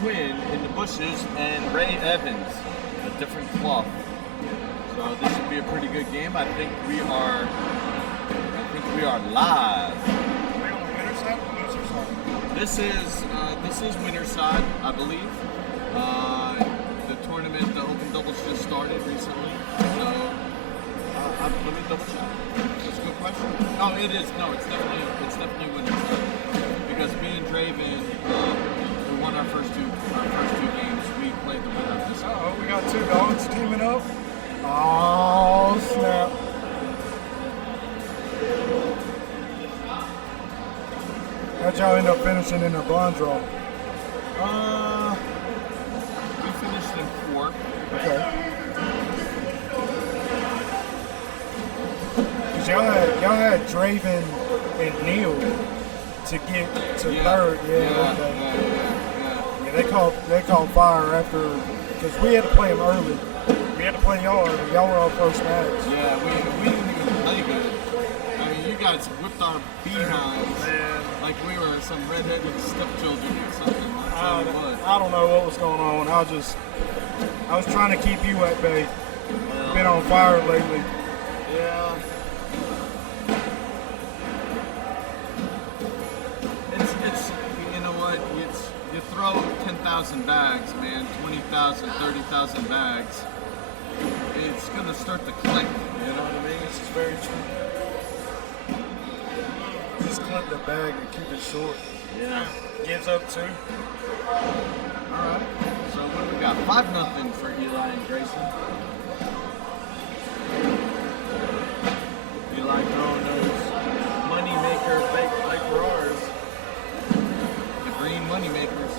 Quinn in the bushes and Ray Evans, a different cloth. So this should be a pretty good game. I think we are live. Are we on the winner's side or loser's side? This is winner's side, I believe. The tournament, the Open Doubles just started recently. So let me double check. That's a good question. Oh, it is. No, it's definitely winner's side. Because me and Draven, we won our first two games. We played the winner of this. Oh, we got two dogs teaming up. Oh snap! How'd y'all end up finishing in a blind draw? We finished in fourth. Okay. Cause y'all had Draven and Neil to get to third. Yeah. They called fire after, because we had to play them early. We had to play y'all early. Y'all were our first match. Yeah, we didn't even play good. I mean, you guys whipped our behinds like we were some redheaded stepchildren or something. That's how it was. I don't know what was going on. I was trying to keep you at bay. Been on fire lately. Yeah. It's you know what? You throw 10,000 bags, man, 20,000, 30,000 bags. It's gonna start to click. You know what I mean? This is very true. Just clip the bag and keep it short. Yeah. Gives up two. All right. So what do we got? 5-0 for Eli and Grayson. Eli throwing those moneymaker fake like ours. The green moneymakers.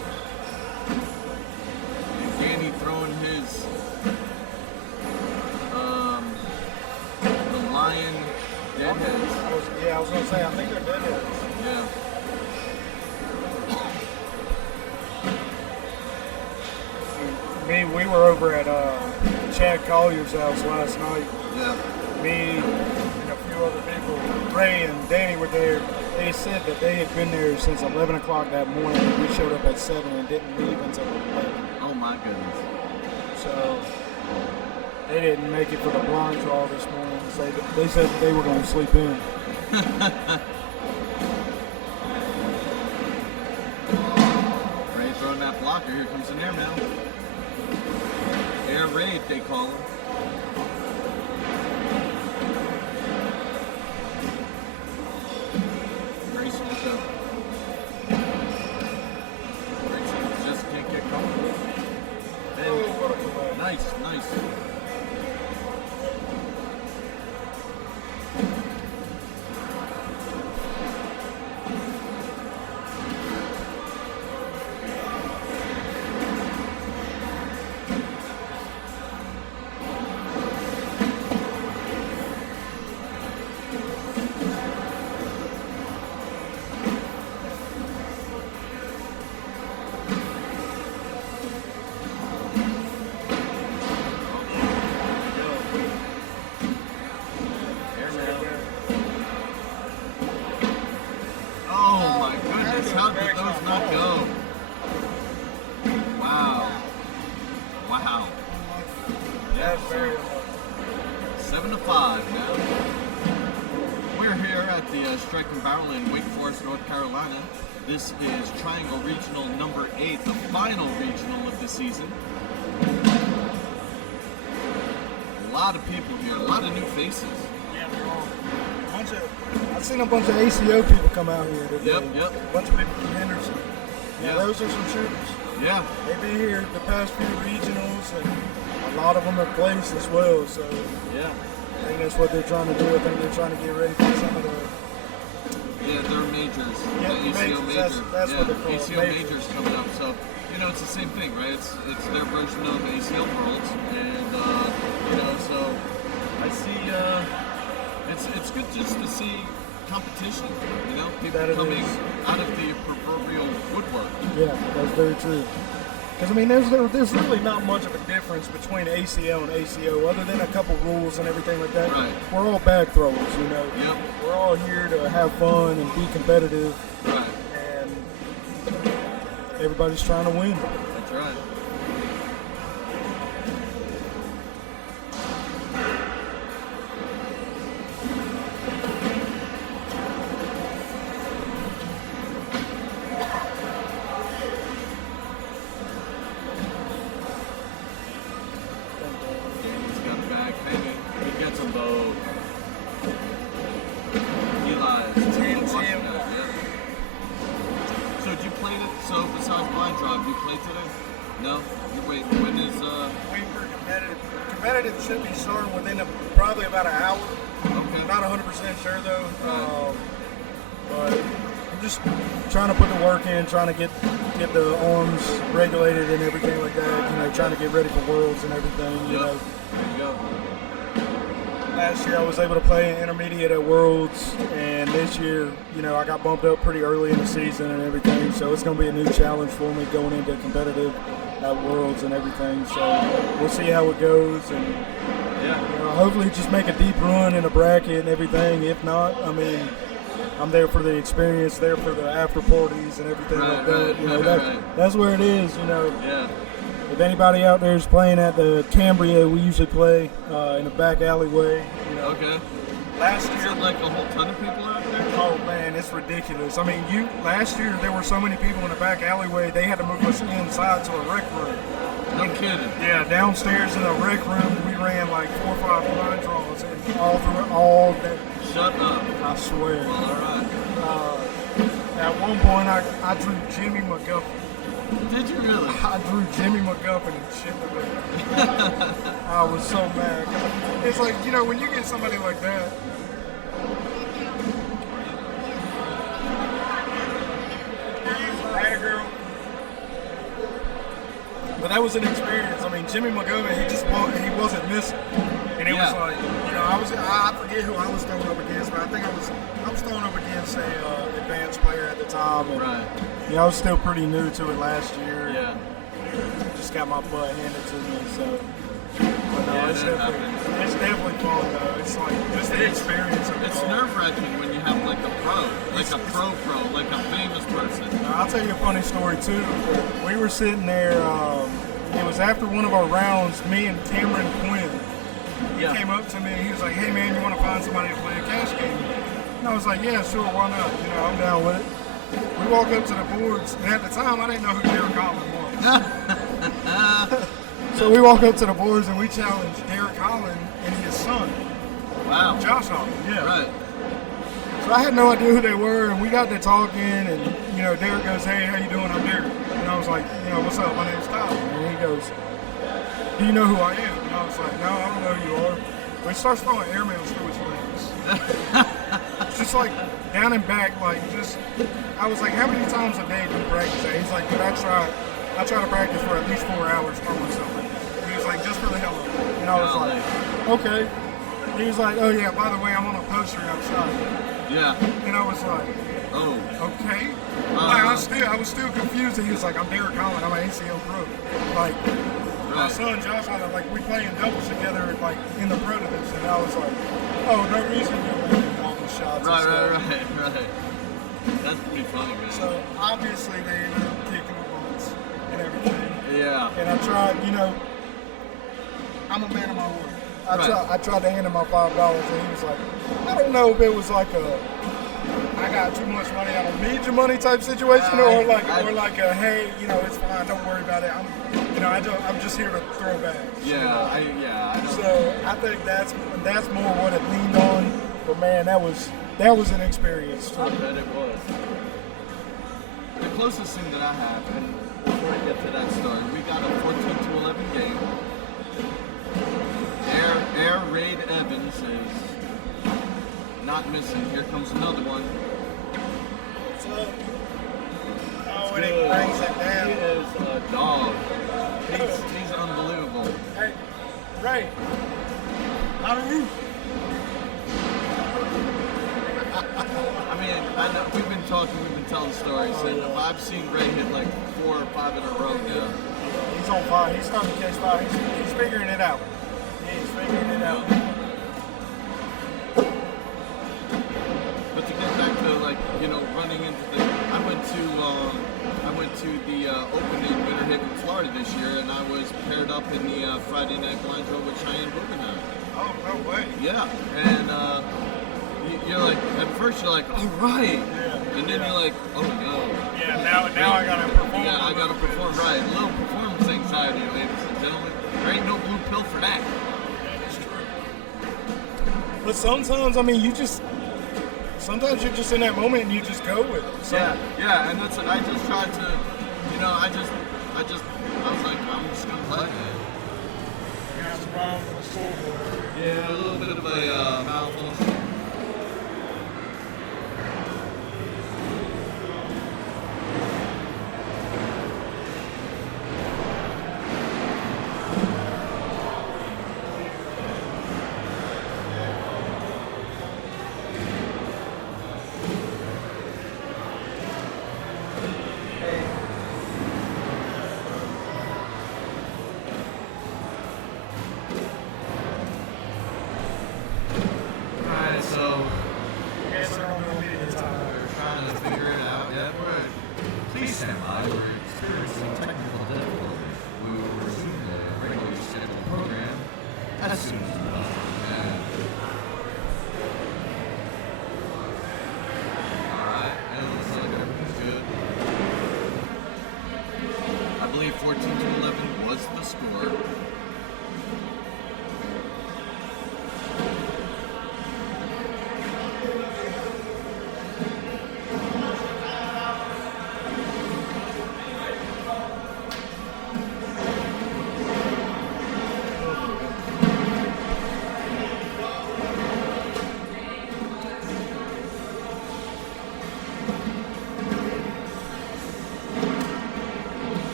And Danny throwing his the lion deadheads. I was gonna say I think they're deadheads. Yeah. We were over at Chad Collier's house last night. Yeah. Me and a few other people, Ray and Danny were there. They said that they had been there since 11 o'clock that morning. We showed up at 7 and didn't leave until 11. Oh my goodness. So they didn't make it for the blind draw this morning. So they said they were going to sleep in. Ray throwing that blocker. Here comes an air mail. Air raid, they call him. Grayson with the Grayson just can't get going. And nice. How did those not go? Wow. That's very unlucky. 7-5 now. We're here at the Strike and Barrel in Wake Forest, North Carolina. This is Triangle Regional number 8, the final regional of the season. A lot of people here, a lot of new faces. Yeah, they're all. I've seen a bunch of ACO people come out here today. Yep. A bunch of people from Henderson. Yeah, those are some shooters. Yeah. They've been here the past few regionals, and a lot of them have placed as well. So yeah, I think that's what they're trying to do. I think they're trying to get ready for some of the. Yeah, they're majors. Yeah, the ACO majors. That's what they're called. ACO majors coming up. So it's the same thing, right? It's their version of ACL Worlds, and so I see. It's good just to see competition, people coming out of the proverbial woodwork. Yeah, that's very true. Because, I mean, there's really not much of a difference between ACL and ACO other than a couple rules and everything like that. Right. We're all bag throwers, Yep. We're all here to have fun and be competitive. Right. And everybody's trying to win. That's right. He's got a bag hanging. He gets them both. Eli's watching that, yeah. So did you play it? So besides blind drop, you played today? No? Wait, when is Waiting for competitive. Competitive should be starting within probably about an hour. okay. Not 100% sure though. But I'm just trying to put the work in, trying to get the arms regulated and everything like that. You know, trying to get ready for Worlds and everything. You know. There you go. Last year I was able to play intermediate at Worlds, and this year, you know, I got bumped up pretty early in the season and everything. So it's going to be a new challenge for me going into competitive at Worlds and everything. So we'll see how it goes, and Yeah. you know, hopefully just make a deep run in a bracket and everything. If not, I mean, I'm there for the experience, there for the after parties and everything like that. Right, You know, right. that's where it is. You know, Yeah. if anybody out there is playing at the Cambria, we usually play in the back alleyway. You know, Okay. last Is year. it like a whole ton of people out there? Oh man, it's ridiculous. I mean, last year there were so many people in the back alleyway, they had to move us inside to a rec room. No kidding. Yeah, downstairs in the rec room, we ran like 4 or 5 line draws, and all that. Shut up. I swear. Well, all right. At one point, I drew Jimmy McGuffin. Did you really? I drew Jimmy McGuffin and shit the bed. I was so mad. 'Cause it's like, you know, when you get somebody like that. Hey, girl. But that was an experience. I mean, Jimmy McGuffin, he wasn't missing. And it was like, you know, I forget who I was throwing up against, but I think I was throwing up against a advanced player at the time. And, Right. yeah, I was still pretty new to it last year. Yeah. Just got my butt handed to me, so. But no, Yeah, it's that definitely fun though. It's like just the experience of it. It's all. nerve-wracking when you have like a pro, like a pro, like a famous person. I'll tell you a funny story too. We were sitting there. It was after one of our rounds. Me and Cameron Quinn. He Yeah. came up to me and he was like, "Hey man, you want to find somebody to play a cash game?" And I was like, "Yeah, sure, why not? You know, I'm down with it." We walk up to the boards, and at the time I didn't know who Derek Collin was. So we walk up to the boards and we challenge Derek Collin and his son, Wow. Josh Collin. Yeah. Right. So I had no idea who they were, and we got to talking, and you know, Derek goes, "Hey, how you doing? I'm Derek." And I was like, "You know, what's up? My name's Tyler." And he goes, "Do you know who I am?" And I was like, "No, I don't know who you are." But he starts throwing airmails through his legs. Just like down and back, like just. I was like, "How many times a day do you practice that?" He's like, "Dude, I try to practice for at least 4 hours for myself." He was like, "Just for the hell of it." And I was like, "Okay." He was like, "Oh yeah, by the way, I'm on a poster outside." Yeah. And I was like, Oh. "Okay." Like, I was still confused, and he was like, "I'm Derek Collin. I'm an ACL pro." Like, my Right. son Josh, like we play in doubles together, like in the pro division. And I was like, "Oh, no reason you're doing all these shots." and stuff. Right. That's pretty funny, man. So obviously they ended up kicking the butts and everything. Yeah. And I tried, you know, I'm a man of my word. I tried to hand him my $5, and he was like, I don't know if it was like I got too much money, I don't need your money type situation, or like a hey, you know, it's fine, don't worry about it. I'm just here to throw bags. Yeah. I know. So I think that's more what it leaned on. But man, that was an experience too. I bet it was. The closest thing that I have, and before I get to that story, we got a 14-11 game. Air Raid Evans is not missing. Here comes another one. So, oh, and he brings it down. He is a dog. He's unbelievable. Hey, Ray, how are you? I mean, I know we've been telling stories, and I've seen Ray hit like 4 or 5 in a row now. He's on fire. He's starting to catch fire. He's figuring it out. He's figuring it out. But to get back to, like, you know, running into the, I went to I went to the Open in Winter Haven, Florida this year, and I was paired up in the Friday night blind draw with Cheyenne Guggenheim. Oh, no way. Yeah, and you're like, at first you're like, all right, and then you're like, oh no. Yeah, now I gotta perform. Yeah, I gotta perform right. A little performance anxiety, ladies and gentlemen. There ain't no blue pill for that. That is true. But sometimes, I mean, sometimes you're just in that moment and you just go with it. So. Yeah, and that's, I just tried to, you know, I was like, I'm just gonna play. You have some problems with the scoreboard. Yeah, a little bit of a malfunction. As soon as possible. Alright, and it looks like everything's good. I believe 14-11 was the score.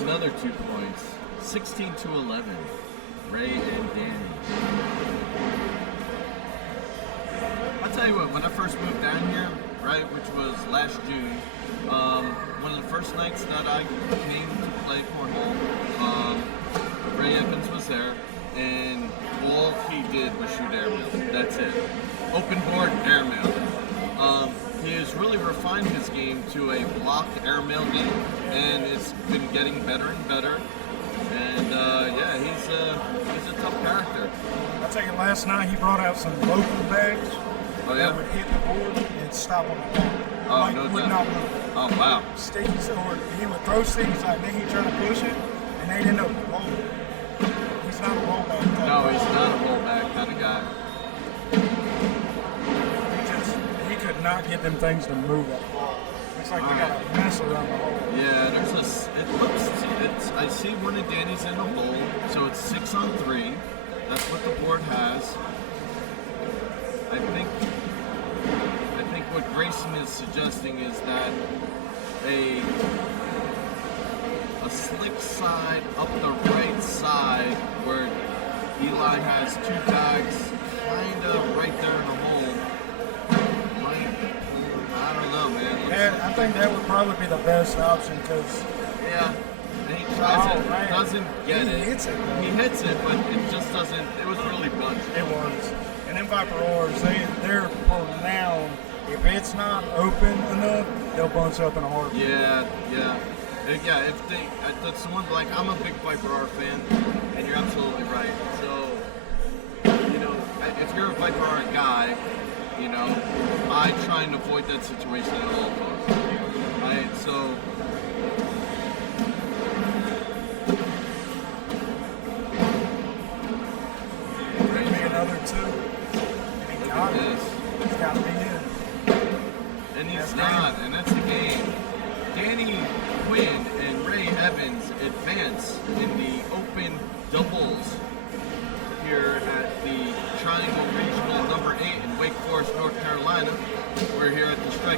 Another 2 points. 16-11. Ray and Danny. I'll tell you what, when I first moved down here, right, which was last June, one of the first nights that I came to play Cornhole, Ray Evans was there, and all he did was shoot airmail. That's it. Open board, airmail. He has really refined his game to a block airmail game, and it's been getting better and better. And yeah, he's a tough character. I tell you, last night he brought out some local bags that would hit the board and stop on the ball. Oh, like, no would doubt. not move. Oh, wow. Stickies, or he would throw stickies like then he'd try to push it, and they'd end up rolling. He's not a rollback type. No, he's not a rollback kind of guy. He could not get them things to move at all. Looks like they got a mess around the hole. Yeah, I see one of Danny's in the hole, so it's 6 on 3. That's what the board has. I think what Grayson is suggesting is that a slick side up the right side where Eli has 2 bags kind of right there in the hole. I don't know, man. Yeah, I think that would probably be the best option because he tries it, man. doesn't get He it. hits it, though. He hits it, but it just doesn't. It was really bunched. It was. And them Viper Oars, they're renowned. If it's not open enough, they'll bunch up in a heartbeat. Yeah. If they, that's the one. Like, I'm a big Viper R fan, and you're absolutely right. So, you know, if you're a Viper R guy, you know, I try and avoid that situation at all costs. Right? So. Maybe another 2. And he got it. He's got to be in. And he's not, and that's the game. Danny, Quinn, and Ray Evans advance in the open doubles here at the Triangle Regional number 8 in Wake Forest, North Carolina. We're here at the Strike